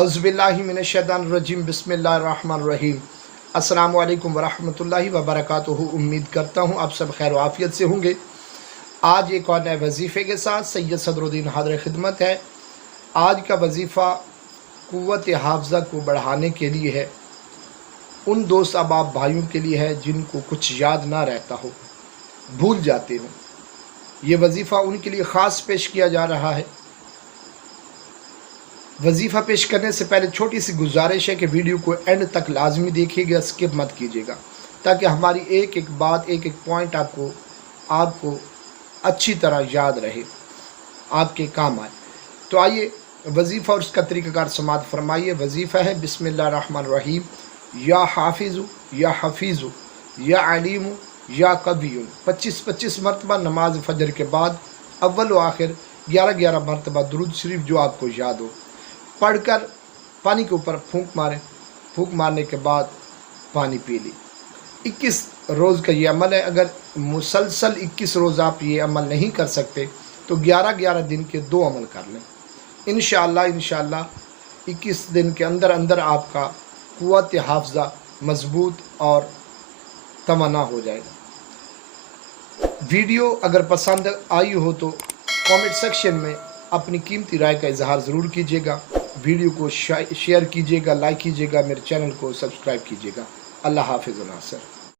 औज़ुबिल्लाहि मिनश्शैतानिर्रजीम बिस्मिल्लाहिर्रहमानिर्रहीम। अस्सलामु अलैकुम वरहमतुल्लाहि वबरकातुहू। उम्मीद करता हूँ आप सब खैर आफियत से होंगे। आज एक और नए वजीफ़े के साथ सैयद सदरुद्दीन हाज़िर खिदमत है। आज का वजीफ़ा क़ुव्वत हाफ़ज़ा को बढ़ाने के लिए है, उन दोस्त अहबाब भाइयों के लिए है जिनको कुछ याद ना रहता हो, भूल जाते हो। ये वजीफ़ा उनके लिए ख़ास पेश किया जा रहा है। वजीफ़ा पेश करने से पहले छोटी सी गुजारिश है कि वीडियो को एंड तक लाजमी देखिएगा, स्किप मत कीजिएगा, ताकि हमारी एक एक बात, एक एक पॉइंट आपको अच्छी तरह याद रहे, आपके काम आए। तो आइए वजीफ़ा और उसका तरीक़ाकार समात फरमाइए। वजीफ़ा है बिस्मिल्लाहिर्रहमानिर्रहीम। या हाफिज़ु या हफीज़ु या अलीमु या कवियुन। 25-25 मरतबा नमाज फजर के बाद अव्वल व आखिर 11-11 मरतबा दुरूद शरीफ जो आपको याद हो पढ़कर पानी के ऊपर फूंक मारें। फूंक मारने के बाद पानी पी ली। 21 रोज़ का ये अमल है। अगर मुसलसल 21 रोज़ आप ये अमल नहीं कर सकते तो 11-11 दिन के 2 अमल कर लें। इंशाअल्लाह 21 दिन के अंदर अंदर आपका क़ुव्वत हाफ़ज़ा मज़बूत और तवाना हो जाएगा। वीडियो अगर पसंद आई हो तो कमेंट सेक्शन में अपनी कीमती राय का इजहार ज़रूर कीजिएगा। वीडियो को शेयर कीजिएगा, लाइक कीजिएगा, मेरे चैनल को सब्सक्राइब कीजिएगा। अल्लाह हाफ़िज़।